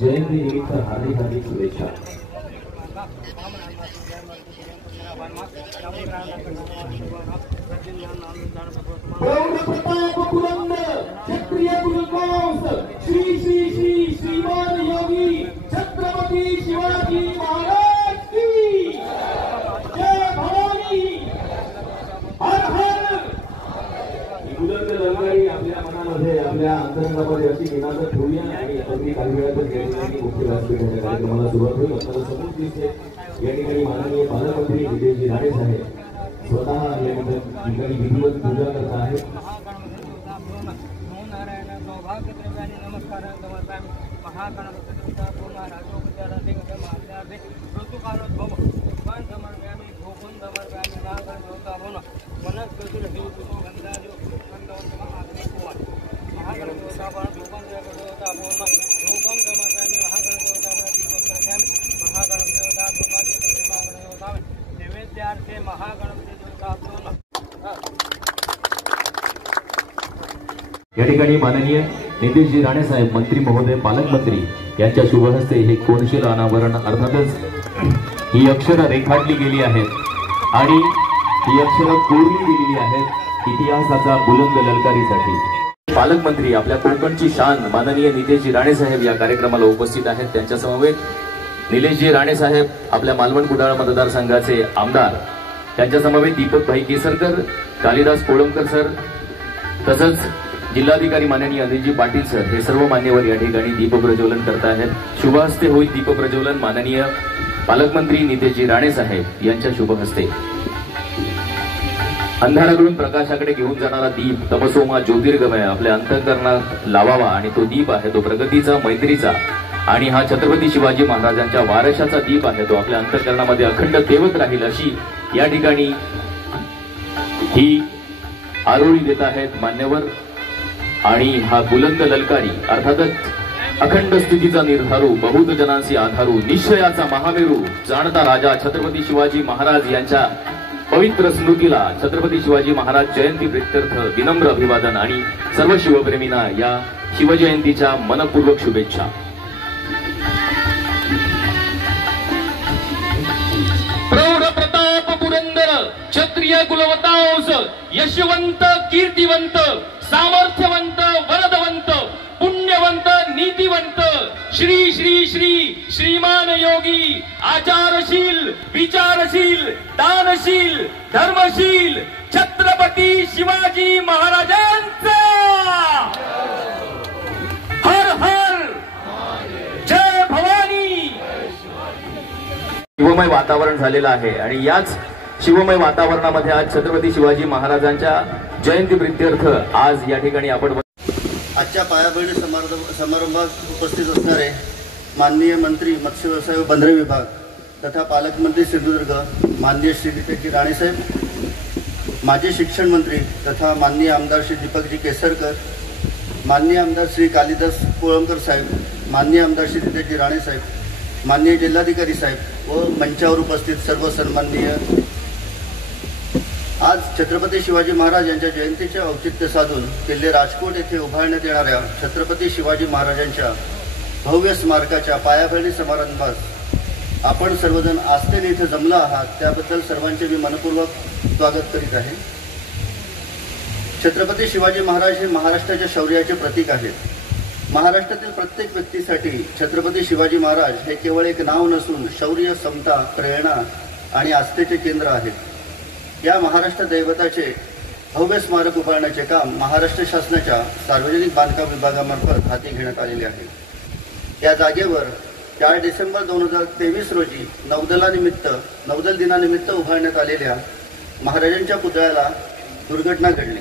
जयंती निमित्त हार्दिक हार्दिक शुभेच्छा। क्षत्रिय कुलवंश श्री श्री श्री श्रीमान योगी छत्रपति शिवाजी महाराज की जय भवानी। हर हर। बुलंद ललकारी आपल्या मनामध्ये आपल्या अंतरंगामध्ये अशी निनाद ठेवूया आणि अगदी काही वेळातच या ठिकाणी मुख्य व्यासपीठाच्या कार्यक्रमाला सुरुवात होईल। आपल्याला समोर दिसते या ठिकाणी माननीय पालकमंत्री नितेशजी राणे साहेब स्वतः या ठिकाणी विधिवत पूजा करत आहेत। या ठिकाणी माननीय नितेशजी राणे साहेब मंत्री महोदय पालकमंत्री यांच्या शुभ हस्ते हे कोनशील अनावरण अर्थातच ही अक्षर रेखाटली गेली आहेत आणि ही अक्षर कोरली गेलेली आहेत इतिहासाचा बुलंद ललकारीसाठी। पालकमंत्री आपल्या कोकणची शान माननीय नितेशजी राणे साहेब या कार्यक्रमाला उपस्थित आहेत। त्यांच्या समवेत निलेशजी राणे साहेब आपल्या मालवण कुडाळ मतदारसंघाचे आमदार, त्यांच्या समवेत दीपक भाई केसरकर, कालिदास कोळंबकर सर तसंच जिल्हाधिकारी माननीय अनिलजी पाटील सर हे सर्व मान्यवर या ठिकाणी दीप प्रज्वलन करत आहेत। शुभ हस्ते होईल दीप प्रज्वलन माननीय पालकमंत्री नितेशजी राणे साहेब यांच्या शुभ हस्ते। अंधाराकडून प्रकाशाकडे घेऊन जाणारा दीप तमसोमा ज्योतिर्गमय आपल्या अंतःकरणात लावावा आणि तो दीप आहे तो प्रगतीचा, मैत्रीचा आणि हा छत्रपती शिवाजी महाराजांच्या वारशाचा दीप आहे तो आपल्या अंतःकरणामध्ये अखंड तेवत राहील अशी या ठिकाणी ही आरोळी देत आहेत मान्यवर। आणि हा बुलंद ललकारी अर्थातच अखंड स्थितीचा निर्धारू, बहुत जनांशी आधारू, निश्चयाचा महामेरू जाणता राजा छत्रपती शिवाजी महाराज यांच्या पवित्र स्मृतीला छत्रपती शिवाजी महाराज जयंती प्रीत्यर्थ विनम्र अभिवादन आणि सर्व शिवप्रेमींना या शिवजयंतीच्या मनपूर्वक शुभेच्छा। प्रौढ प्रताप पुरंदर क्षत्रिय कुलवंश यशवंत कीर्तिवंत सामर्थ्यवंत वरदवंत पुण्यवंत नीतिवंत श्री श्री श्री श्रीमान योगी आचारशील विचारशील दानशील धर्मशील छत्रपती शिवाजी महाराजांचा हर हर जय भवानी। शिवमय वातावरण झालेलं आहे आणि याच शिवमय वातावरणामध्ये आज छत्रपती शिवाजी महाराजांच्या जयंती प्रीत्यर्थ आज या ठिकाणी आपण आजच्या पायाभरणी समारंभात उपस्थित असणारे माननीय मंत्री मत्स्य व्यवसाय व बंदरे विभाग तथा पालकमंत्री सिंधुदुर्ग माननीय श्री नितेशजी राणे साहेब, माजी शिक्षण मंत्री तथा माननीय आमदार श्री दीपकजी केसरकर, माननीय आमदार श्री कालिदास कोळंबकर साहेब, माननीय आमदार श्री नितेशजी राणे साहेब, माननीय जिल्हाधिकारी साहेब व मंचावर उपस्थित सर्व सन्माननीय, आज छत्रपती शिवाजी महाराज यांच्या जयंतीचे औचित्य साधून किल्ले राजकोट येथे उभारण्यात येणाऱ्या छत्रपती शिवाजी महाराजांच्या भव्य स्मारकाच्या पायाभरणी समारंभात आपण सर्वजण आस्थेने इथे जमला आहात त्याबद्दल सर्वांचे मी मनपूर्वक स्वागत करीत आहे। छत्रपती शिवाजी महाराज हे महाराष्ट्राच्या शौर्याचे प्रतीक आहेत। महाराष्ट्रातील प्रत्येक व्यक्तीसाठी छत्रपती शिवाजी महाराज हे केवळ एक नाव नसून शौर्य, समता, प्रेरणा आणि आस्थेचे केंद्र आहेत। या महाराष्ट्र दैवताचे भव्य स्मारक उभारण्याचे काम महाराष्ट्र शासनाच्या सार्वजनिक बांधकाम विभागामार्फत हाती घेण्यात आलेले आहे। या जागेवर 4 डिसेंबर 2023 रोजी नौदल दिनानिमित्त उभारण्यात आलेल्या महाराजांच्या पुतळ्याला दुर्घटना घडली।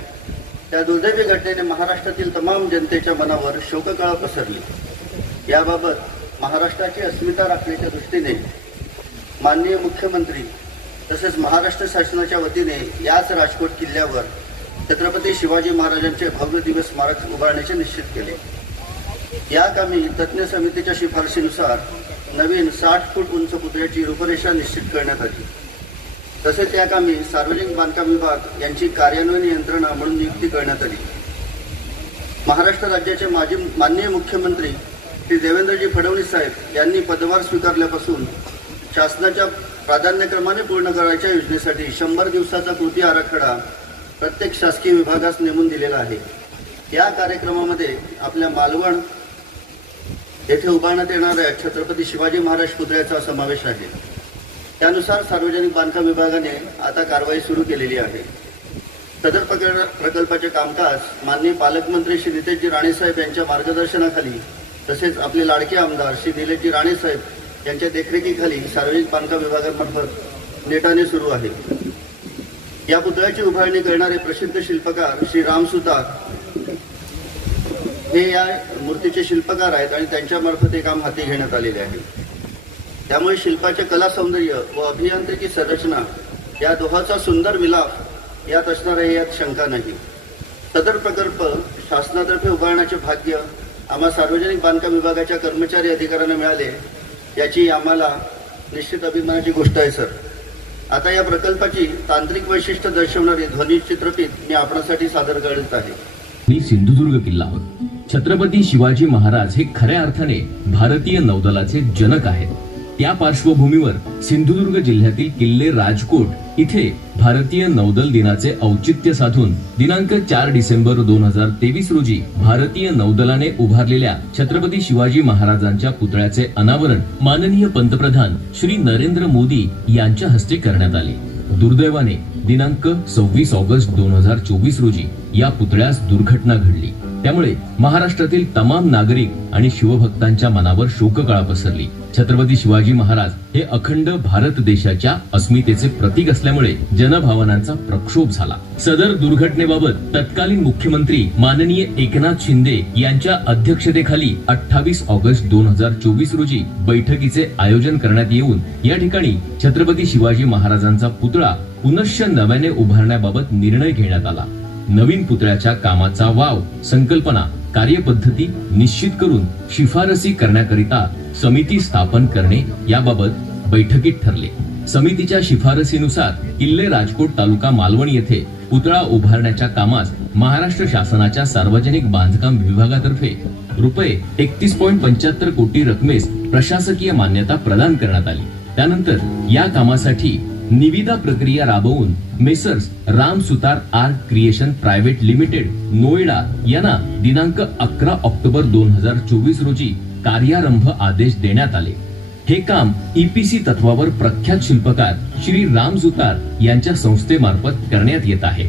त्या दुर्दैवी घटनेने महाराष्ट्रातील तमाम जनतेच्या मनावर शोककळा पसरली। याबाबत महाराष्ट्राची अस्मिता राखण्याच्या दृष्टीने माननीय मुख्यमंत्री तसेच महाराष्ट्र शासनाच्या वतीने याच राजकोट किल्ल्यावर छत्रपती शिवाजी महाराजांचे भव्य दिव्य स्मारक उभारण्याचे निश्चित केले। या कामी तज्ञ समितीच्या शिफारशीनुसार नवीन 60 फूट उंच पुतळ्याची रूपरेषा निश्चित करण्यात आली। तसेच या कामी सार्वजनिक बांधकाम विभाग यांची कार्यान्वयन यंत्रणा म्हणून नियुक्ती करण्यात आली। महाराष्ट्र राज्याचे माननीय मुख्यमंत्री श्री देवेंद्रजी फडणवीस साहेब यांनी पदभार स्वीकारल्यापासून शासनाच्या प्राधान्यक्रमाने पूर्ण करायच्या योजनेसाठी 100 दिवसाचा कृती आराखडा प्रत्येक शासकीय विभागास नेमून दिलेला आहे। या कार्यक्रमामध्ये आपल्या मालवण येथे उभारण्यात येणाऱ्या छत्रपती शिवाजी महाराज पुतळ्याचा समावेश आहे। त्यानुसार सार्वजनिक बांधकाम विभागाने आता कारवाई सुरू केलेली आहे। सदर प्रकल्पाचे कामकाज माननीय पालकमंत्री श्री नितेशजी राणेसाहेब यांच्या मार्गदर्शनाखाली तसेच आपले लाडके आमदार श्री निलेशजी राणेसाहेब यांच्या देखरेखीखाली सार्वजनिक बांधकाम विभागामार्फत नेटाने सुरू आहे। या पुतळ्याची उभारणी करणारे प्रसिद्ध शिल्पकार श्री राम सुतार हे या मूर्तीचे शिल्पकार आहेत आणि त्यांच्यामार्फत हे काम हाती घेण्यात आलेले आहे। त्यामुळे शिल्पाचे कला सौंदर्य व अभियांत्रिकी संरचना या दोहाचा सुंदर मिलाफ यात असणार आहे, यात शंका नाही। सदर प्रकल्प शासनातर्फे उभारण्याचे भाग्य आम्हा सार्वजनिक बांधकाम विभागाच्या कर्मचारी अधिकाऱ्यांना मिळाले याची आम्हाला निश्चित अभिमानाची गोष्ट आहे सर। आता या प्रकल्पाची तांत्रिक वैशिष्ट्य दर्शवणारी ध्वनी चित्रफित मी आपणासाठी सादर करत आहे। मी सिंधुदुर्ग किल्ला आहोत। छत्रपती शिवाजी महाराज हे खऱ्या अर्थाने भारतीय नौदलाचे जनक आहेत। त्या पार्श्वभूमीवर सिंधुदुर्ग जिल्ह्यातील किल्ले राजकोट इथे भारतीय नौदल दिनाचे औचित्य साधून दिनांक 4 डिसेंबर 2023 रोजी भारतीय नौदलाने उभारलेल्या छत्रपती शिवाजी महाराजांच्या पुतळ्याचे अनावरण माननीय पंतप्रधान श्री नरेंद्र मोदी यांच्या हस्ते करण्यात आले। दुर्दैवाने दिनांक 26 ऑगस्ट 2024 रोजी या पुतळ्यास दुर्घटना घडली। त्यामुळे महाराष्ट्रातील तमाम नागरिक आणि शिवभक्तांच्या मनावर शोककळा पसरली। छत्रपती शिवाजी महाराज हे अखंड भारत देशाच्या अस्मितेचे प्रतीक असल्यामुळे जनभावनांचा प्रक्षोभ झाला। सदर दुर्घटनेबाबत तत्कालीन मुख्यमंत्री माननीय एकनाथ शिंदे यांच्या अध्यक्षतेखाली 28 ऑगस्ट 2024 रोजी बैठकीचे आयोजन करण्यात येऊन या ठिकाणी छत्रपती शिवाजी महाराजांचा पुतळा पुनश्च नव्याने उभारण्याबाबत निर्णय घेण्यात आला। नवीन पुतळ्याच्या कामाचा वाव, संकल्पना, कार्यपद्धती निश्चित करून शिफारसी करण्याकरिता समिती स्थापन करणे याबाबत बैठकीत ठरले। समितीच्या शिफारसीनुसार किल्ले राजकोट तालुका मालवण येथे पुतळा उभारण्याच्या कामास महाराष्ट्र शासनाच्या सार्वजनिक बांधकाम विभागातर्फे रुपये 31.75 कोटी रकमेस प्रशासकीय मान्यता प्रदान करण्यात आली। त्यानंतर या कामासाठी निविदा प्रक्रिया राबवून messrs Ram Sutar art creation private limited Noida यांना दिनांक 11 ऑक्टोबर 2024 रोजी कार्यारंभ आदेश देण्यात आले। हे काम ईपीसी तत्वावर प्रख्यात शिल्पकार श्री राम सुतार यांच्या संस्थेमार्फत करण्यात येत आहे।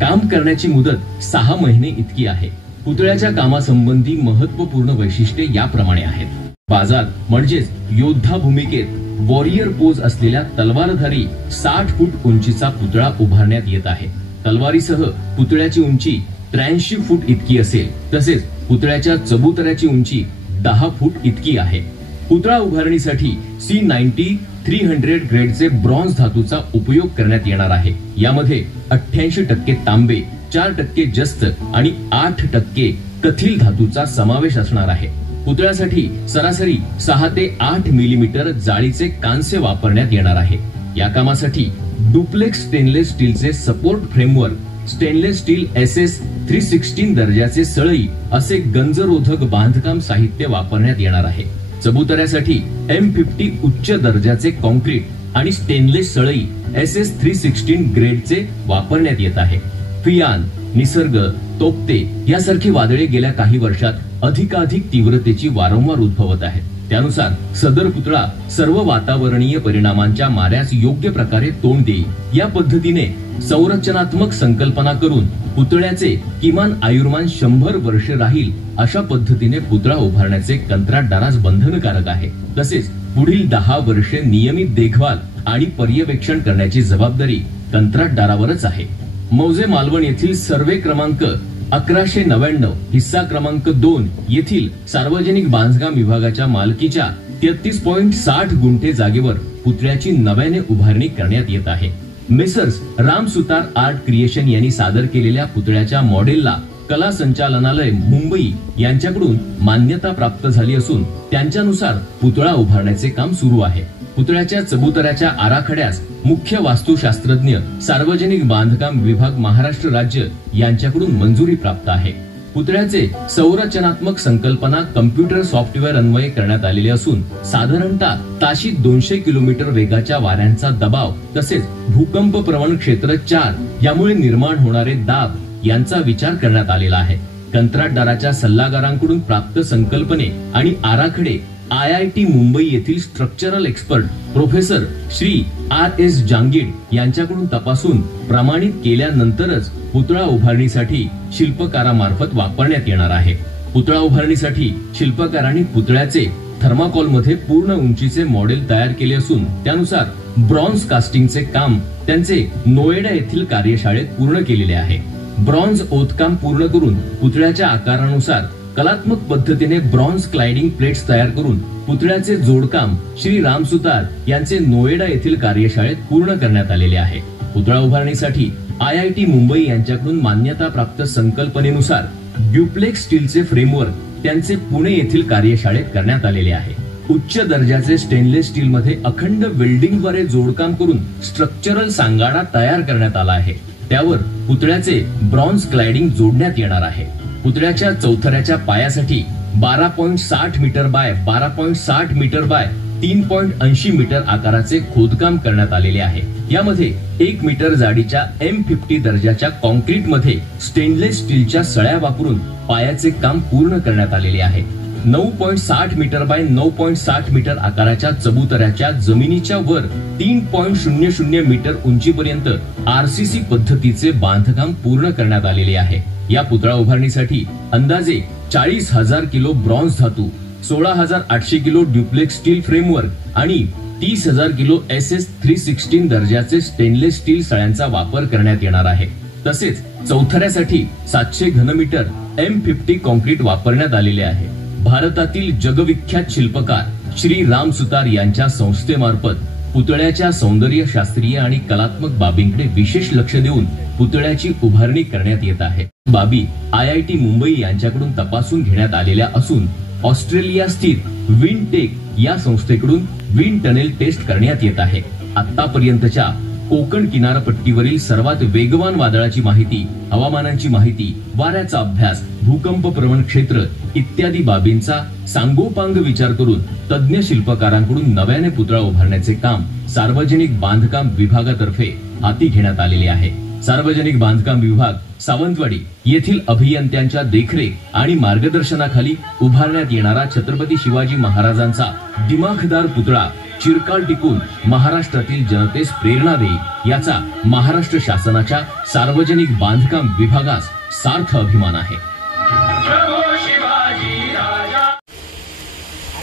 काम करण्याची मुदत 6 महिने इतकी आहे। पुतळ्याच्या कामासंबंधी महत्वपूर्ण वैशिष्ट्ये याप्रमाणे आहेत। बाजार म्हणजेच योद्धा भूमिकेत वॉरियर पोज असलेल्या तलवारधारी 60 फूट उंचीचा पुतळा उभारण्यात येत आहे। तलवारीसह पुतळ्याची उंची 83 फूट इतकी असेल। तसेच पुतळ्याच्या चबुतऱ्याची उंची 10 फूट इतकी आहे। पुतळा उभारणीसाठी C90 300 ग्रेडचे ब्रॉन्झ धातूचा उपयोग करण्यात येणार आहे। यामध्ये 88% तांबे, 4% जस्त आणि 8% कथिल धातूचा समावेश असणार आहे। पुतळ्यासाठी सरासरी 6 ते 8 मिलीमीटर जाळीचे कांस्य वापरण्यात येणार आहे। या कामासाठी डुप्लेक्स स्टेनलेस स्टीलचे support framework, stainless steel SS 316 दर्जाचे सळई असे गंजरोधक बांधकाम साहित्य वापरण्यात येणार आहे। चबुतऱ्यासाठी M50 उच्च दर्जाचे कॉन्क्रीट आणि स्टेनलेस सळई SS 316 ग्रेडचे वापरण्यात येत आहे। फियान, निसर्ग, तोक्ते यासारखी वादळे गेल्या काही वर्षात अधिकाधिक तीव्रतेची वारंवार उद्भवत आहेत। त्यानुसार सदर पुतळा सर्व वातावरणीय परिणामांच्या माऱ्यास योग्य प्रकारे तोंड देईल या पद्धतीने संरचनात्मक संकल्पना करून पुतळ्याचे किमान आयुर्मान 100 वर्ष राहील अशा पद्धतीने पुतळा उभारण्याचे कंत्राटदारास बंधनकारक आहे। तसेच पुढील 10 वर्षे नियमित देखभाल आणि पर्यवेक्षण करण्याची जबाबदारी कंत्राटदारावरच आहे। मौजे मालवण येथील सर्वे क्रमांक 1199 हिस्सा क्रमांक 2 येथील सार्वजनिक बांधकाम विभागाच्या मालकीच्या 33.60 गुंठे जागेवर पुतळ्याची नव्याने उभारणी करण्यात येत आहे। Messrs Ram Sutar art creation यांनी सादर केलेल्या पुतळ्याच्या मॉडेलला कला संचालनालय मुंबई यांच्याकडून मान्यता प्राप्त झाली असून त्यांच्यानुसार पुतळा उभारण्याचे काम सुरू आहे। पुतळ्याच्या चबुतऱ्याच्या आराखड्यास मुख्य वास्तुशास्त्रज्ञ सार्वजनिक बांधकाम विभाग महाराष्ट्र राज्य यांच्याकडून मंजुरी प्राप्त आहे। पुतळ्याचे संरचनात्मक संकल्पना कम्प्युटर सॉफ्टवेअर अन्वये करण्यात आलेले असून साधारणतः ताशी 200 किलोमीटर वेगाच्या वाऱ्यांचा दबाव तसेच भूकंप प्रवण क्षेत्र 4 यामुळे निर्माण होणारे दाब यांचा विचार करण्यात आलेला आहे. कंत्राटदाराच्या सल्लागारांकडून प्राप्त संकल्पने आणि आराखडे IIT मुंबई येथील structural expert professor Shri RS Jangid यांच्याकडून तपासून प्रमाणित केल्यानंतरच पुतळा उभारणीसाठी शिल्पकारामार्फत वापरण्यात येणार आहे. पुतळा उभारणीसाठी शिल्पकारांनी पुतळ्याचे थर्माकोलमध्ये पूर्ण उंचीचे मॉडेल तयार केले असून त्यानुसार ब्रॉन्झ कास्टिंगचे काम त्यांचे नोएडा येथील कार्यशाळेत पूर्ण केलेले आहे. ब्रॉन्झ ओतकाम पूर्ण करून पुतळ्याच्या आकारानुसार कलात्मक पद्धतीने ब्रॉन्झ क्लाइडिंग प्लेट्स तयार करून पुतळ्याचे जोडकाम श्री राम सुतार यांचे नोएडा येथील कार्यशाळेत पूर्ण करण्यात आलेले आहे. पुतळा उभारणीसाठी IIT मुंबई यांच्याकडून मान्यता प्राप्त संकल्पनेनुसार ड्युप्लेक्स स्टीलचे फ्रेमवर्क त्यांचे पुणे येथील कार्यशाळेत करण्यात आलेले आहे. उच्च दर्जाचे स्टेनलेस स्टील मध्ये अखंड वेल्डिंगद्वारे जोडकाम करून स्ट्रक्चरल सांगाडा तयार करण्यात आला आहे. त्यावर पुतळ्याचे ब्रॉन्झ क्लाइडिंग जोडण्यात येणार आहे. पुतळ्याच्या चौथऱ्याच्या पायासाठी 12.60 metre by 12.60 metre by 3.80 metre आकाराचे खोदकाम करण्यात आलेले आहे. यामध्ये 1 मीटर जाडीच्या M50 दर्जाच्या कॉन्क्रीट मध्ये स्टेनलेस स्टीलच्या सळ्या वापरून पायाचे काम पूर्ण करण्यात आलेले आहे. 9.60 मीटर बाय 9.60 मीटर आकाराच्या चबुतऱ्याच्या जमिनीच्या वर 3.00 मीटर उंचीपर्यंत RCC पद्धतीचे बांधकाम पूर्ण करण्यात आलेले आहे. या पुतळा उभारणीसाठी अंदाजे 40,000 किलो ब्रॉन्झ धातू, 16,800 किलो ड्युप्लेक्स स्टील फ्रेमवर्क आणि 30,000 किलो SS 316 दर्जाचे स्टेनलेस स्टील सळ्यांचा वापर करण्यात येणार आहे. तसेच चौथऱ्यासाठी 700 घनमीटर M50 कॉन्क्रीट वापरण्यात आलेले आहे. भारतातील जगविख्यात शिल्पकार श्री राम सुतार यांच्या संस्थेमार्फत पुतळ्याच्या सौंदर्य शास्त्रीय आणि कलात्मक बाबींकडे विशेष लक्ष देऊन पुतळ्याची उभारणी करण्यात येत आहे. बाबी IIT मुंबई यांच्याकडून तपासून घेण्यात आलेल्या असून ऑस्ट्रेलिया स्थित विंडटेक या संस्थेकडून विंड टनेल टेस्ट करण्यात येत आहे. आतापर्यंतच्या कोकण किनारपट्टीवरील सर्वात वेगवान वादळाची माहिती, हवामानाची माहिती, वाऱ्याचा अभ्यास, भूकंप प्रवण क्षेत्र इत्यादी बाबींचा सांगोपांग विचार करून तज्ञ शिल्पकारांकडून नव्याने पुतळा उभारण्याचे काम सार्वजनिक बांधकाम विभागातर्फे हाती घेण्यात आलेले आहे. सार्वजनिक बांधकाम विभाग सावंतवाडी येथील अभियंत्यांच्या देखरेख आणि मार्गदर्शनाखाली उभारण्यात येणारा छत्रपती शिवाजी महाराजांचा दिमाखदार पुतळा चिरकाल टिकून महाराष्ट्रातील जनतेस प्रेरणा देईल याचा महाराष्ट्र शासनाच्या सार्वजनिक बांधकाम विभागास सार्थ अभिमान आहे.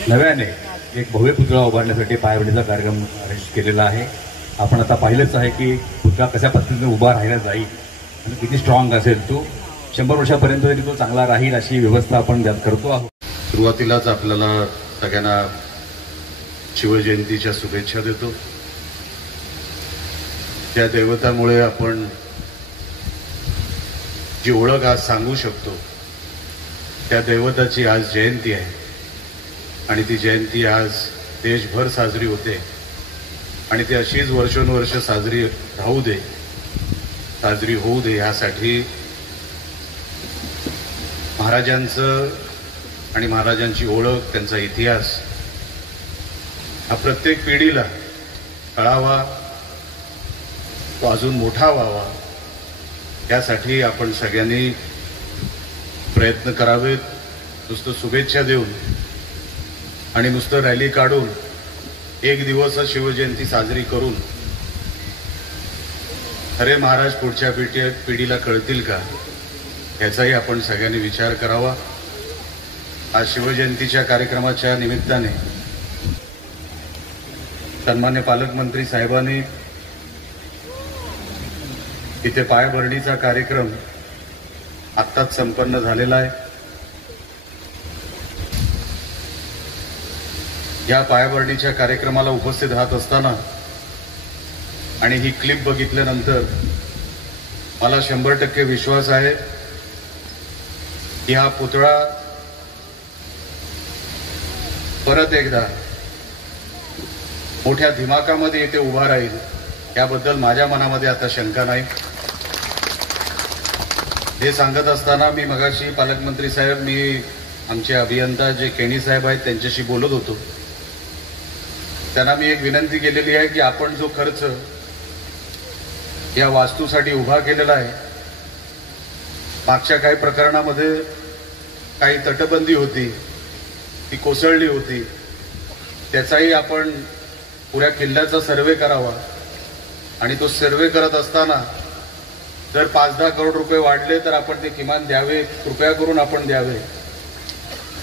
नव्याने एक भव्य पुतळा उभारण्यासाठी पायाभरणीचा कार्यक्रम अरेंज केलेला आहे. आपण आता पाहिलंच आहे की पुतळा कशा पद्धतीने उभा राहिला जाईल आणि किती स्ट्रॉंग असेल, तो 100 वर्षापर्यंत तरी तो चांगला राहील अशी व्यवस्था आपण त्यात करतो आहोत. सुरुवातीलाच आपल्याला सगळ्यांना शिवजयंतीच्या शुभेच्छा देतो. त्या दैवतामुळे आपण जी ओळख आज सांगू शकतो त्या दैवताची आज जयंती आहे आणि ती जयंती आज देशभर साजरी होते आणि ती अशीच वर्षोनवर्ष साजरी राहू दे, साजरी होऊ दे यासाठी महाराजांचं आणि महाराजांची ओळख, त्यांचा इतिहास हा प्रत्येक पिढीला कळावा, तो अजून मोठा व्हावा यासाठी आपण सगळ्यांनी प्रयत्न करावेत. नुसतं शुभेच्छा देऊन आणि नुसतं रॅली काढून एक दिवस शिवजयंती साजरी करून खरे महाराज पुढच्या पिढीला कळतील का याचाही आपण सगळ्यांनी विचार करावा. आज शिवजयंतीच्या कार्यक्रमाच्या निमित्ताने सन्मान्य पालकमंत्री साहेबांनी इथे पायाभरणीचा कार्यक्रम आत्ताच संपन्न झालेला आहे. या पायाभरणीच्या कार्यक्रमाला उपस्थित राहत असताना आणि ही क्लिप बघितल्यानंतर मला 100% विश्वास आहे की हा पुतळा परत एकदा मोठ्या दिमाखामध्ये इथे उभा राहील याबद्दल माझ्या मनामध्ये आता शंका नाही. हे सांगत असताना मी मगाशी पालकमंत्री साहेब, मी आमचे अभियंता जे केणी साहेब आहेत त्यांच्याशी बोलत होतो. त्यांना मी एक विनंती केलेली आहे की आपण जो खर्च या वास्तूसाठी उभा केलेला आहे, मागच्या काही प्रकरणामध्ये काही तटबंदी होती, ती कोसळली होती, त्याचाही आपण पुऱ्या किल्ल्याचा सर्वे करावा. आणि तो सर्वे करत असताना जर 5-10 करोड रुपये वाढले तर आपण ते किमान द्यावे, कृपया करून आपण द्यावे.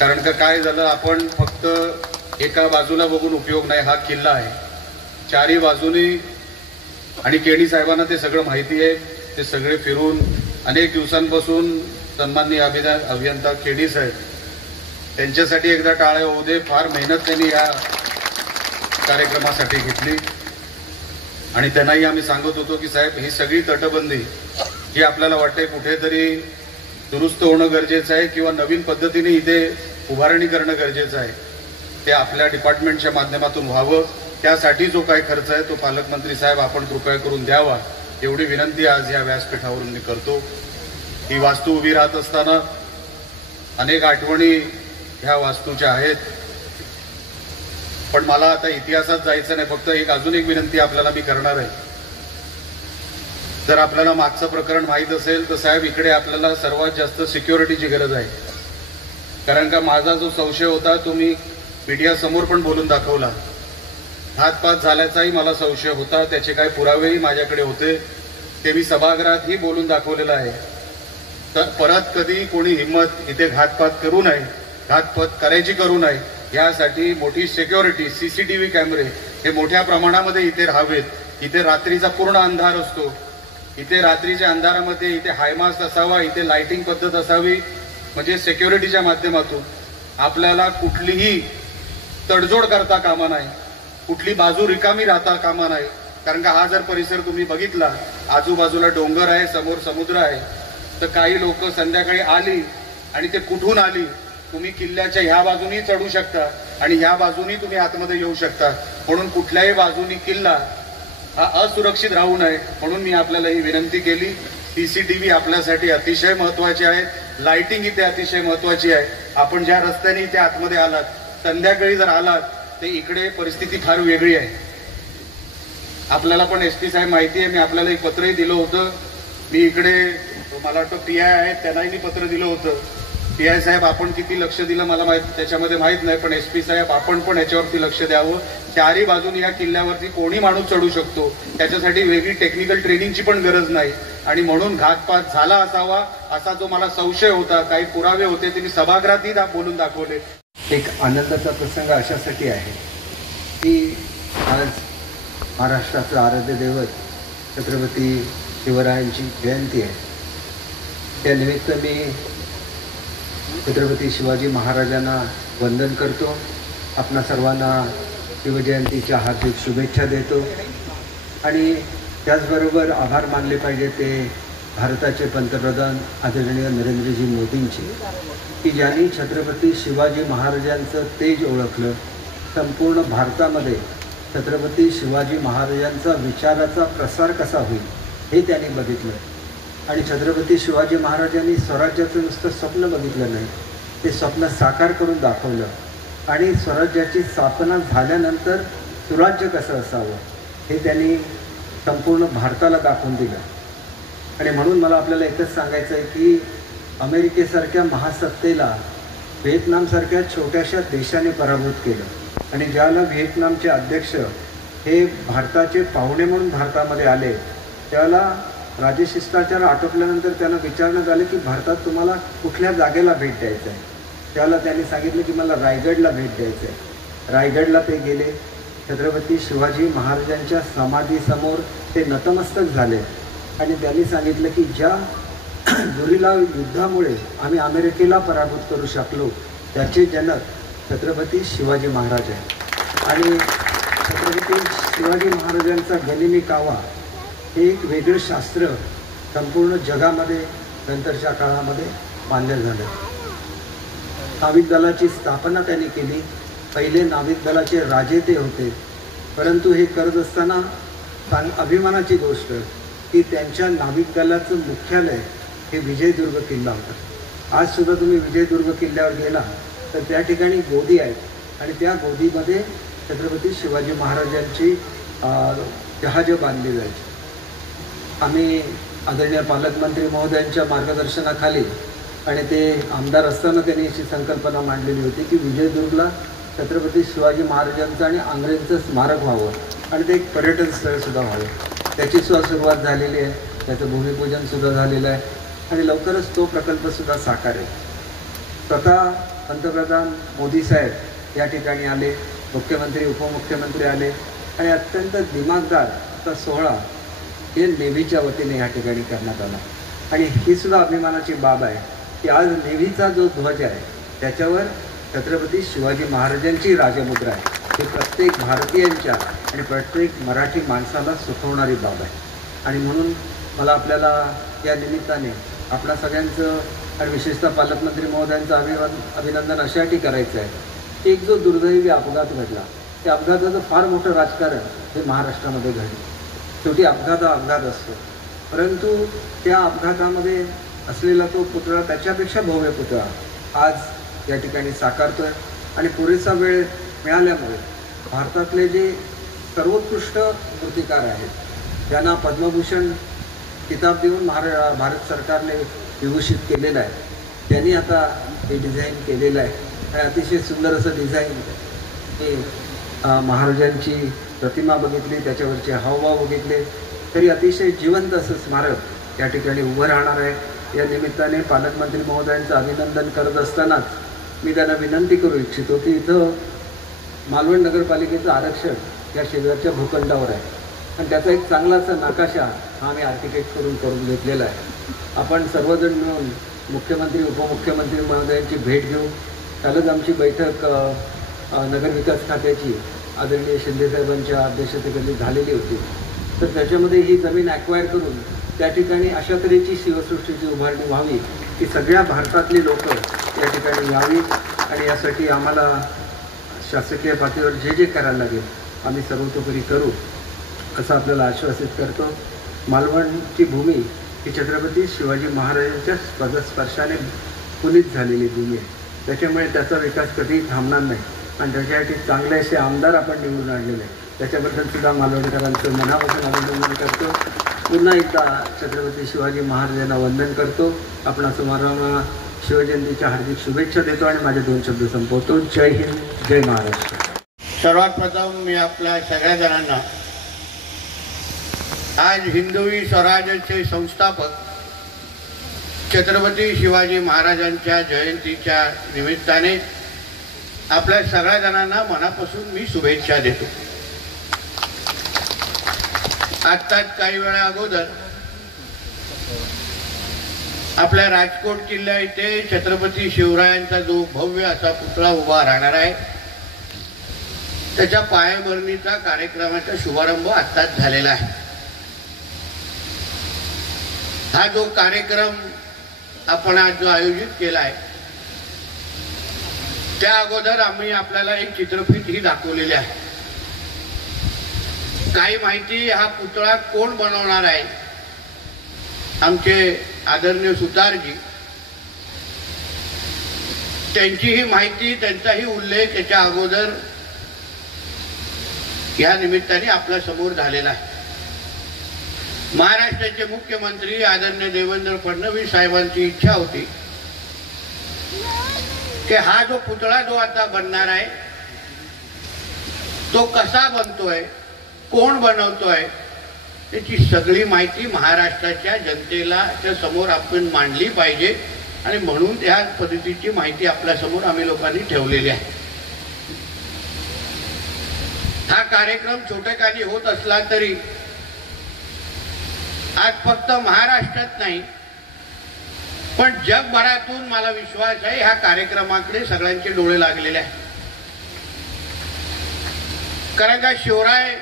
कारण का काय झालं, आपण फक्त एका बाजूला बघून उपयोग नाही. हा किल्ला आहे चारही बाजूनी, आणि केणी साहेबांना ते सगळं माहिती आहे. ते सगळे फिरून अनेक दिवसांपासून सन्माननीय अभियंता केणी साहेब त्यांच्यासाठी एकदा टाळ्या होऊ दे, फार मेहनत त्यांनी या कार्यक्रमासाठी घेतली. आणि त्यांनाही आम्ही सांगत होतो की साहेब, ही सगळी तटबंदी ही आपल्याला वाटते कुठेतरी दुरुस्त होणं गरजेचं आहे किंवा नवीन पद्धतीने इथे उभारणी करणं गरजेचं आहे. ते आपल्या डिपार्टमेंटच्या माध्यमातून व्हावं. त्यासाठी जो काही खर्च आहे तो पालकमंत्री साहेब आपण कृपया करून द्यावा, एवढी विनंती आज या व्यासपीठावरून मी करतो. ही वास्तू उभी राहत असताना अनेक आठवणी ह्या वास्तूच्या आहेत. पण मला आता इतिहासात जायचं नाही, फक्त अजून एक विनंती आपल्याला मी करणार आहे. जर आपल्याला मागचं प्रकरण माहीत असेल तर साहेब, इकडे आपल्याला सर्वात जास्त सिक्युरिटीची गरज आहे. कारण का माझा जो संशय होता तो मी मीडिया समोर पण बोलून दाखवला. घातपात झाल्याचाही मला संशय होता, त्याचे काही पुरावेही माझ्याकडे होते, ते मी सभागृहातही बोलून दाखवलेलं आहे. तर परत कधी कोणी हिंमत इथे घातपात करू नये, घातपात करायची करू नये, यासाठी मोठी सिक्युरिटी, सीसीटीव्ही कॅमेरे हे मोठ्या प्रमाणामध्ये इथे राहावेत. इथे रात्रीचा पूर्ण अंधार असतो, इथे रात्रीच्या अंधारामध्ये इथे हायमास्ट असावा, इथे लाइटिंग पद्धत असावी. म्हणजे सिक्युरिटीच्या माध्यमातून आपल्याला कुठलीही तडजोड करता कामा नाही, कुठली बाजू रिकामी राहता कामा नाही. कारण का हा जर परिसर तुम्ही बघितला, आजूबाजूला डोंगर आहे, समोर समुद्र आहे, तर काही लोक संध्याकाळी आली आणि ते कुठून आली, तुम्ही किल्ल्याच्या ह्या बाजूनी चढू शकता आणि ह्या बाजूनी तुम्ही आतमध्ये येऊ शकता. म्हणून कुठल्याही बाजूनी किल्ला हा असुरक्षित राहू नये म्हणून मी आपल्याला ही विनंती केली. सीसीटीव्ही आपल्यासाठी अतिशय महत्वाचे आहे, लाइटिंग इथे अतिशय महत्वाची आहे. आपण ज्या रस्त्याने इथे आतमध्ये आलात, संध्याकाळी जर आलात तर इकडे परिस्थिती फार वेगळी आहे. आपल्याला पण एसपी साहेब माहिती आहे, मी आपल्याला एक पत्रही दिलं होतं. मी इकडे मला वाटतं PI आहेत, त्यांनाही मी पत्र दिलं होतं. PI साहेब, आपण किती लक्ष दिलं मला त्याच्यामध्ये माहीत नाही, पण SP साहेब आपण पण याच्यावरती लक्ष द्यावं. चारही बाजूनी या किल्ल्यावरती कोणी माणूस चढू शकतो, त्याच्यासाठी वेगळी टेक्निकल ट्रेनिंगची पण गरज नाही. आणि म्हणून घातपात झाला असावा असा जो मला संशय होता, काही पुरावे होते, ते मी सभागृहातही बोलून दाखवले. एक आनंदाचा प्रसंग अशासाठी आहे की आज महाराष्ट्राचं आराध्य दैवत छत्रपती शिवरायांची जयंती आहे. त्यानिमित्त मी छत्रपती शिवाजी महाराजांना वंदन करतो. आपणा सर्वांना शिवजयंतीच्या हार्दिक शुभेच्छा देतो. आणि त्याचबरोबर आभार मानले पाहिजे ते भारताचे पंतप्रधान आदरणीय नरेंद्रजी मोदींची, की ज्यांनी छत्रपती शिवाजी महाराजांचं तेज ओळखलं. संपूर्ण भारतामध्ये छत्रपती शिवाजी महाराजांचा विचाराचा प्रसार कसा होईल हे त्यांनी बघितलं. आणि छत्रपती शिवाजी महाराजांनी स्वराज्याचं नुसतं स्वप्न बघितलं नाही, ते स्वप्न साकार करून दाखवलं. आणि स्वराज्याची स्थापना झाल्यानंतर सुराज्य कसं असावं हे त्यांनी संपूर्ण भारताला दाखवून दिलं. आणि म्हणून मला आपल्याला एकच सांगायचं आहे की अमेरिकेसारख्या महासत्तेला व्हिएतनामसारख्या छोट्याशा देशाने पराभूत केलं. आणि ज्याला व्हिएतनामचे अध्यक्ष हे भारताचे पाहुणे म्हणून भारतामध्ये आले, त्याला राजशिष्टाचार आटोपल्यानंतर त्यांना विचारण्यात आले की भारतात तुम्हाला कुठल्या जागेला भेट द्यायचं आहे. त्याला त्यांनी सांगितलं की मला रायगडला भेट द्यायचं आहे. रायगडला ते गेले. छत्रपती शिवाजी महाराजांच्या समाधीसमोर ते नतमस्तक झाले आणि त्यांनी सांगितलं की ज्या गुरिल्ला युद्धामुळे आम्ही अमेरिकेला पराभूत करू शकलो त्याचे जनक छत्रपती शिवाजी महाराज आहेत. आणि छत्रपती शिवाजी महाराजांचा गनिमी कावा हे एक वेगळं शास्त्र संपूर्ण जगामध्ये नंतरच्या काळामध्ये मान्य झालं. नाविक दलाची स्थापना त्यांनी केली. पहिले नाविक दलाचे राजे ते होते. परंतु हे करत असताना अभिमानाची गोष्ट की त्यांच्या नाविक दलाचं मुख्यालय हे विजयदुर्ग किल्ला होता. आज सुद्धा तुम्ही विजयदुर्ग किल्ल्यावर गेला तर त्या ठिकाणी गोदी आहेत आणि त्या गोदीमध्ये छत्रपती शिवाजी महाराजांची जहाजं बांधली जायची. आम्ही आदरणीय पालकमंत्री महोदयांच्या मार्गदर्शनाखाली आणि ते आमदार असताना त्यांनी अशी संकल्पना मांडलेली होती की विजयदुर्गला छत्रपती शिवाजी महाराजांचं आणि आंग्रेंचं स्मारक व्हावं आणि ते एक पर्यटन स्थळसुद्धा व्हावं. त्याचीसुद्धा सुरुवात झालेली आहे, त्याचं भूमिपूजनसुद्धा झालेलं आहे आणि लवकरच तो प्रकल्पसुद्धा साकार आहे. स्वतः पंतप्रधान मोदी साहेब या ठिकाणी आले, मुख्यमंत्री उपमुख्यमंत्री आले आणि अत्यंत दिमागदार असा सोहळा हे नेव्हीच्या वतीने या ठिकाणी करण्यात आला. आणि ही सुद्धा अभिमानाची बाब आहे की आज नेव्हीचा जो ध्वज आहे त्याच्यावर छत्रपती शिवाजी महाराजांची राजमुद्रा आहे. ही प्रत्येक भारतीयांच्या आणि प्रत्येक मराठी माणसाला सुखवणारी बाब आहे. आणि म्हणून मला आपल्याला या निमित्ताने आपल्या सगळ्यांचं आणि विशेषतः पालकमंत्री महोदयांचं अभिनंदन अशासाठी करायचं आहे की एक जो दुर्दैवी अपघात घडला त्या अपघाताचं फार मोठं राजकारण हे महाराष्ट्रामध्ये घडलं. शेवटी अपघात हा अपघात असतो, परंतु त्या अपघातामध्ये असलेला तो पुतळा त्याच्यापेक्षा भव्य पुतळा आज या ठिकाणी साकारतो आहे. आणि पुरेसा वेळ मिळाल्यामुळे भारतातले जे सर्वोत्कृष्ट मूर्तिकार आहेत ज्यांना पद्मभूषण किताब देऊन भारत सरकारने विभूषित केलेलं आहे त्यांनी आता हे डिझाईन केलेलं आहे. आणि अतिशय सुंदर असं डिझाईन हे महाराजांची प्रतिमा बघितली, त्याच्यावरचे हावभाव बघितले तरी अतिशय जिवंत असं स्मारक या ठिकाणी उभं राहणार आहे. या निमित्ताने पालकमंत्री महोदयांचं अभिनंदन करत असतानाच मी त्यांना विनंती करू इच्छितो की इथं मालवण नगरपालिकेचं आरक्षण या शेजारच्या भूखंडावर आहे आणि त्याचा एक चांगलासा नकाशा हा आम्ही आर्किटेक्ट करून घेतलेला आहे. आपण सर्वजण मिळून मुख्यमंत्री उपमुख्यमंत्री महोदयांची भेट घेऊ. कालच आमची बैठक नगरविकास खात्याची आदरणीय शिंदेसाहेबांच्या अध्यक्षतेखाली झालेली होती. तर त्याच्यामध्ये ही जमीन ॲक्वायर करून त्या ठिकाणी अशा तऱ्हेची शिवसृष्टीची उभारणी व्हावी की सगळ्या भारतातली लोक या ठिकाणी यावी. आणि यासाठी आम्हाला शासकीय पातळीवर जे जे करायला लागेल आम्ही सर्वतोपरी करू असं आपल्याला आश्वासित करतो. मालवणची भूमी ही छत्रपती शिवाजी महाराजांच्या पदस्पर्शाने पुनीत झालेली भूमी आहे. त्याच्यामुळे त्याचा विकास कधीही थांबणार नाही आणि त्याच्यासाठी चांगले असे आमदार आपण निवडून आणलेले आहे. त्याच्याबद्दल सुद्धा मालवणकरांचं मनापासून अभिनंदन करतो. पुन्हा एकदा छत्रपती शिवाजी महाराजांना वंदन करतो. आपणा समारंभाला शिवजयंतीच्या हार्दिक शुभेच्छा देतो आणि माझे 2 शब्द संपवतो. जय हिंद, जय महाराष्ट्र. सर्वात प्रथम मी आपल्या सगळ्या जणांना आज हिंदवी स्वराज्याचे संस्थापक छत्रपती शिवाजी महाराजांच्या जयंतीच्या निमित्ताने आपल्या सगळ्या जणांना मनापासून मी शुभेच्छा देतो. आत्ताच काही वेळा अगोदर आपल्या राजकोट किल्ल्या इथे छत्रपती शिवरायांचा जो भव्य असा पुतळा उभा राहणार आहे त्याच्या पायाभरणीचा कार्यक्रमाचा शुभारंभ आत्ताच झालेला आहे. हा जो कार्यक्रम आपण आज जो आयोजित केला आहे त्या अगोदर आम्ही आपल्याला एक चित्रफितही दाखवलेली आहे. काही माहिती हा पुतळा कोण बनवणार आहे, आमचे आदरणीय सुतारजी, त्यांचीही माहिती त्यांचाही उल्लेख याच्या अगोदर या निमित्ताने आपल्या समोर झालेला आहे. महाराष्ट्राचे मुख्यमंत्री आदरणीय देवेंद्र फडणवीस साहेबांची इच्छा होती की हा जो पुतळा जो आता बनणार आहे तो कसा बनतोय, कोण बनवतोय, त्याची सगळी माहिती महाराष्ट्राच्या जनतेला त्या समोर आपण मांडली पाहिजे आणि म्हणून त्या पद्धतीची माहिती आपल्या समोर आम्ही लोकांनी ठेवलेली आहे. हा कार्यक्रम छोटेखानी होत असला तरी आज फक्त महाराष्ट्रात नाही पण जगभरातून मला विश्वास आहे ह्या कार्यक्रमाकडे सगळ्यांचे डोळे लागलेले आहेत. कारण का शिवराय,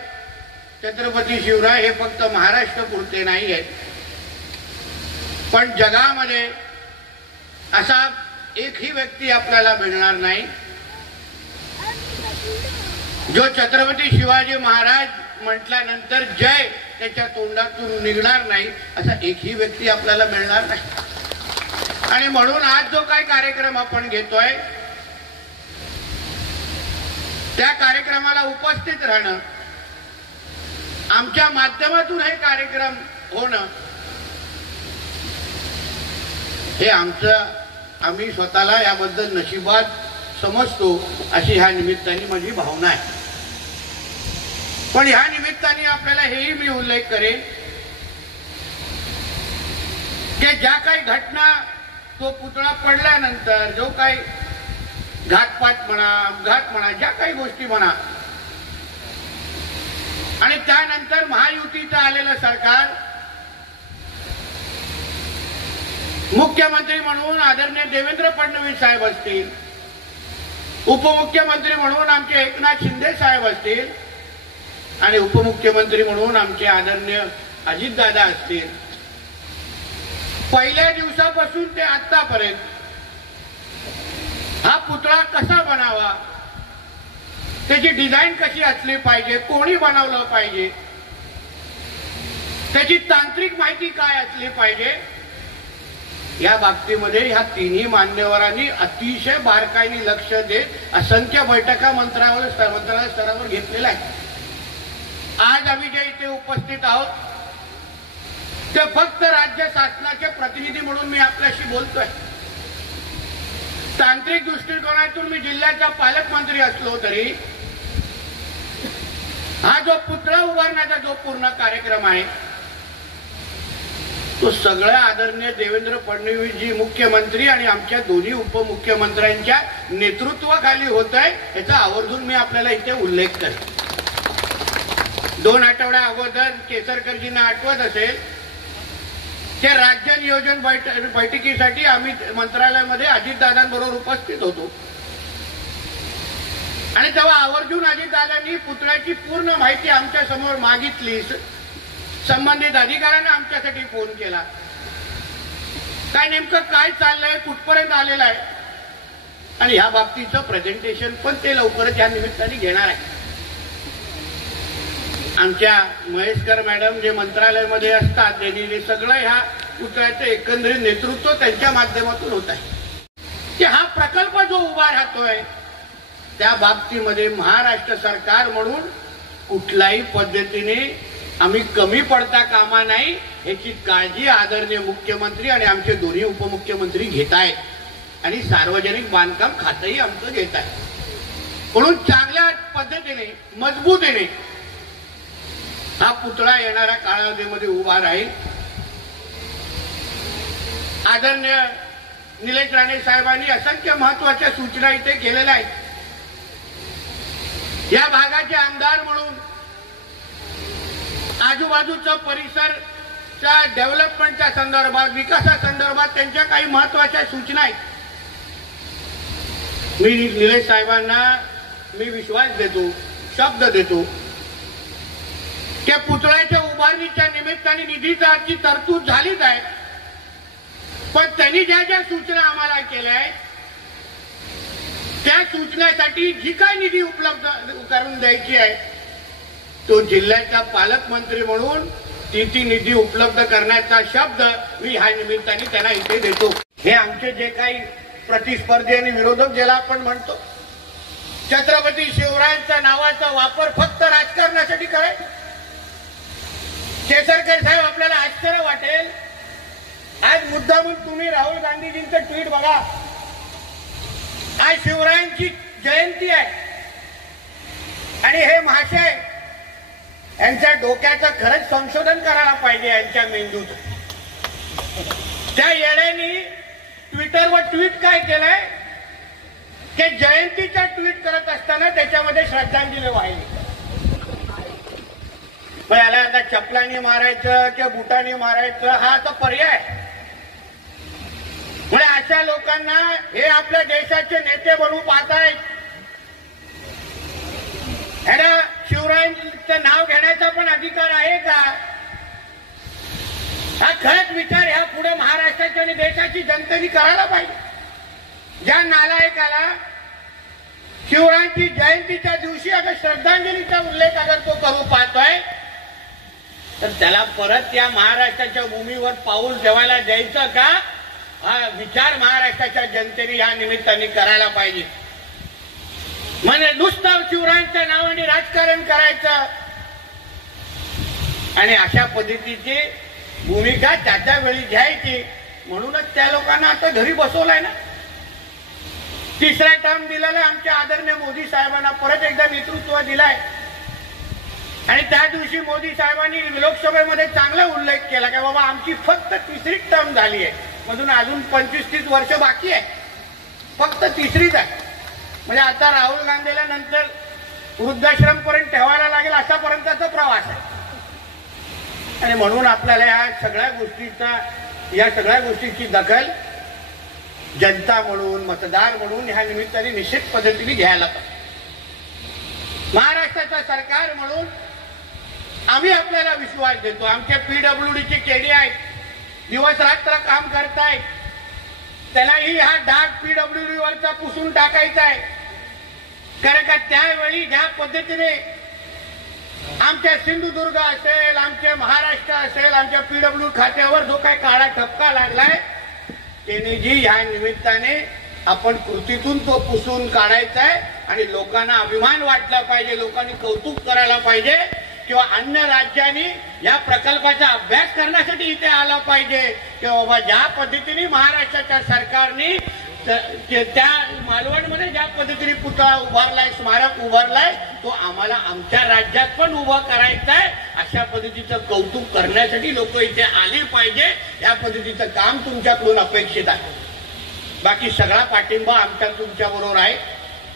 छत्रपती शिवराय हे फक्त महाराष्ट्र पुरते नाही आहेत पण जगामध्ये असा एकही व्यक्ती आपल्याला मिळणार नाही जो छत्रपती शिवाजी महाराज म्हटल्यानंतर जय त्याच्या तोंडातून निघणार नाही असा एकही व्यक्ती आपल्याला मिळणार नाही. आणि म्हणून आज जो काही कार्यक्रम आपण घेतोय त्या कार्यक्रमाला उपस्थित राहणं, आमच्या माध्यमातून हे कार्यक्रम होणं, हे आम्ही स्वतःला याबद्दल नशिबात समजतो अशी ह्या निमित्ताने माझी भावना आहे. पण ह्या निमित्ताने आपल्याला हेही मी उल्लेख करेन की ज्या काही घटना, तो पुतळा पडल्यानंतर जो काही घातपात म्हणा, अपघात म्हणा, ज्या काही गोष्टी म्हणा, आणि त्यानंतर महायुतीचं आलेलं सरकार, मुख्यमंत्री म्हणून आदरणीय देवेंद्र फडणवीस साहेब असतील, उपमुख्यमंत्री म्हणून आमचे एकनाथ शिंदे साहेब असतील आणि उपमुख्यमंत्री म्हणून आमचे आदरणीय अजितदादा असतील, पहिल्या दिवसापासून ते आतापर्यंत हा पुतळा कसा बनावा, त्याची डिझाईन कशी असली पाहिजे, कोणी बनवलं पाहिजे, त्याची तांत्रिक माहिती काय असली पाहिजे, या बाबतीमध्ये ह्या तिन्ही मान्यवरांनी अतिशय बारकाईने लक्ष देत असंख्य बैठका मंत्रालय स्तरावर घेतलेल्या आहेत. आज आम्ही जे इथे उपस्थित आहोत ते फक्त राज्य शासनाचे प्रतिनिधी म्हणून मी आपल्याशी बोलतोय. तांत्रिक दृष्टिकोनातून मी जिल्ह्याचा पालकमंत्री असलो तरी हा जो पुतळा उभारण्याचा जो पूर्ण कार्यक्रम आहे तो सगळ्या आदरणीय देवेंद्र फडणवीसजी मुख्यमंत्री आणि आमच्या दोन्ही उपमुख्यमंत्र्यांच्या नेतृत्वाखाली होत आहे, याचा आवर्जून मी आपल्याला इथे उल्लेख करेन. 2 आठवड्या अगोदर केसरकरजींना आठवत असेल की राज्य नियोजन बैठकीसाठी आम्ही मंत्रालयामध्ये अजितदादांबरोबर उपस्थित होतो आणि तेव्हा आवर्जून अजितदादांनी पुतळ्याची पूर्ण माहिती आमच्या समोर मागितली. संबंधित अधिकाऱ्यांना आमच्यासाठी फोन केला, काय नेमकं काय चाललंय, कुठपर्यंत आलेलं आहे, आणि ह्या बाबतीचं प्रेझेंटेशन पण ते लवकरच या निमित्ताने घेणार आहे. आमच्या महेशकर मॅडम जे मंत्रालयामध्ये असतात त्यांनी सगळं ह्या पुतळ्याचं एकंदरीत नेतृत्व त्यांच्या माध्यमातून होत आहे की हा प्रकल्प जो उभा राहतोय त्या बाबतीमध्ये महाराष्ट्र सरकार म्हणून कुठल्याही पद्धतीने आम्ही कमी पडता कामा नाही याची काळजी आदरणीय मुख्यमंत्री आणि आमचे दोन्ही उपमुख्यमंत्री घेत आहेत आणि सार्वजनिक बांधकाम खातंही आमचं घेत आहे. म्हणून चांगल्या पद्धतीने मजबूतीने हा पुतळा येणाऱ्या काळामध्ये उभा राहील. आदरणीय निलेश राणे साहेबांनी असंख्य महत्वाच्या सूचना इथे केलेल्या आहेत. या भागाचे आमदार म्हणून आजूबाजूचा परिसरच्या डेव्हलपमेंटच्या संदर्भात, विकासासंदर्भात त्यांच्या काही महत्वाच्या सूचना आहेत. मी निलेश साहेबांना मी विश्वास देतो, शब्द देतो की पुतळ्याच्या उभारणीच्या निमित्ताने निधीची तरतूद झालीच आहे, पण त्यांनी ज्या ज्या सूचना आम्हाला केल्या आहेत त्या सूचनेसाठी जी काय निधी उपलब्ध करून द्यायची आहे तो जिल्ह्याचा पालकमंत्री म्हणून ती निधी उपलब्ध करण्याचा शब्द मी ह्या निमित्ताने त्यांना इथे देतो. हे आमचे जे काही प्रतिस्पर्धी आणि विरोधक ज्याला आपण म्हणतो, छत्रपती शिवरायांच्या नावाचा वापर फक्त राजकारणासाठी करायचा. केसरकर साहेब, आपल्याला आश्चर्य वाटेल, आज मुद्दामून तुम्ही राहुल गांधीजींचं ट्विट बघा. आज शिवरायांची जयंती आहे आणि हे महाशय यांच्या डोक्याचं खरंच संशोधन करायला पाहिजे यांच्या मेंदूत. त्या येड्यांनी ट्विटरवर ट्विट काय केलंय की जयंतीचा ट्विट करत असताना त्याच्यामध्ये श्रद्धांजली वाहिली. मग याला आता चपलानी मारायचं किंवा बुटानी मारायचं हा आता पर्याय. म्हणजे अशा लोकांना हे आपल्या देशाचे नेते बनवू पाहतायत. ह्याला शिवरायांचं नाव घेण्याचा पण अधिकार आहे का? हा खरंच विचार ह्या पुढे महाराष्ट्राच्या आणि देशाची जनतेने करायला पाहिजे. ज्या नालायकाला शिवरायांची जयंतीच्या दिवशी अगर श्रद्धांजलीचा उल्लेख अगर तो करू पाहतोय तर त्याला परत या महाराष्ट्राच्या भूमीवर पाऊल ठेवायला द्यायचं का? विचार महाराष्ट्राच्या जनतेने या निमित्ताने करायला पाहिजे. म्हणजे नुसतं शिवरायांच्या नावाने राजकारण करायचं आणि अशा पद्धतीची भूमिका त्या वेळी घ्यायची. म्हणूनच त्या लोकांना आता घरी बसवलाय ना. तिसरा टर्म दिलेला आमच्या आदरणीय मोदी साहेबांना परत एकदा नेतृत्व दिलाय. आणि त्या दिवशी मोदी साहेबांनी लोकसभेमध्ये चांगला उल्लेख केला की बाबा आमची फक्त तिसरी टर्म झाली आहे, मधून अजून 25-30 वर्ष बाकी आहे, फक्त तिसरीच आहे. म्हणजे आता राहुल गांधीला नंतर वृद्धाश्रम पर्यंत ठेवायला लागेल असापर्यंतचा प्रवास आहे. आणि म्हणून आपल्याला या सगळ्या गोष्टीची दखल जनता म्हणून, मतदार म्हणून ह्या निमित्ताने निश्चित पद्धतीने घ्यायला पाहिजे. महाराष्ट्राचं सरकार म्हणून आम्ही आपल्याला विश्वास देतो. आमचे PWDचे केडी आहेत, दिवस रात्र काम करतायत. त्यालाही हा डाग PWD वरचा पुसून टाकायचा आहे. कारण का त्यावेळी ज्या पद्धतीने आमच्या सिंधुदुर्ग असेल, आमचे महाराष्ट्र असेल, आमच्या PWD खात्यावर जो काही काळा ठपका लागलाय त्याने जी ह्या निमित्ताने आपण कृतीतून तो पुसून काढायचा आहे. आणि लोकांना अभिमान वाटला पाहिजे, लोकांनी कौतुक करायला पाहिजे किंवा अन्य राज्यांनी या प्रकल्पाचा अभ्यास करण्यासाठी इथे आला पाहिजे की बाबा ज्या पद्धतीने महाराष्ट्राच्या सरकारने त्या मालवणमध्ये ज्या पद्धतीने पुतळा उभारलाय, स्मारक उभारलाय, तो आम्हाला आमच्या राज्यात पण उभा करायचा आहे. अशा पद्धतीचं कौतुक करण्यासाठी लोक इथे आले पाहिजे. या पद्धतीचं काम तुमच्याकडून अपेक्षित आहे. बाकी सगळा पाठिंबा आमच्या तुमच्या बरोबर आहे.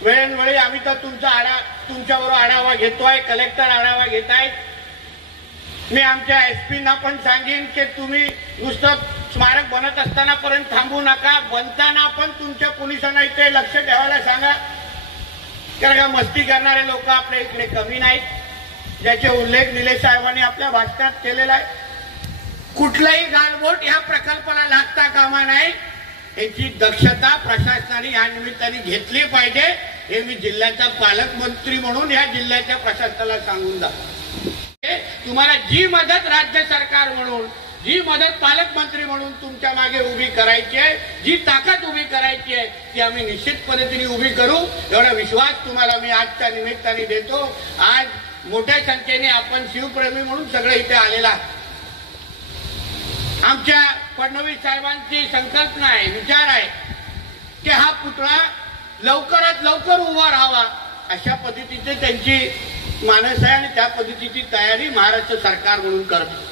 वेळोवेळी आम्ही तर तुमच्याबरोबर आढावा घेतोय, कलेक्टर आढावा घेत आहेत. मी आमच्या SP-ना पण सांगेन की तुम्ही नुसतं स्मारक बनत असताना पर्यंत थांबू नका, बनताना पण तुमच्या पोलिसांना इथे लक्ष ठेवायला सांगा. कारण का मस्ती करणारे लोक आपल्या इकडे कमी नाहीत, ज्याचे उल्लेख निलेश साहेबांनी आपल्या भाषणात केलेला आहे. कुठलाही गालबोट या प्रकल्पाला लागता कामा नाही, याची दक्षता प्रशासनाने या निमित्ताने घेतली पाहिजे. हे मी जिल्ह्याचा पालकमंत्री म्हणून या जिल्ह्याच्या प्रशासनाला सांगून जातो. तुम्हाला जी मदत राज्य सरकार म्हणून, जी मदत पालकमंत्री म्हणून तुमच्या मागे उभी करायची आहे, जी ताकद उभी करायची आहे, ती आम्ही निश्चित पद्धतीने उभी करू. एवढा विश्वास तुम्हाला मी आजच्या निमित्ताने देतो. आज मोठ्या संख्येने आपण शिवप्रेमी म्हणून सगळे इथे आलेला. आमच्या फडणवीस साहेबांची संकल्पना आहे, विचार आहे की हा पुतळा लवकरात लवकर उभा राहावा. अशा पद्धतीचे त्यांची मानस आहे आणि त्या पद्धतीची तयारी महाराष्ट्र सरकार म्हणून करतो.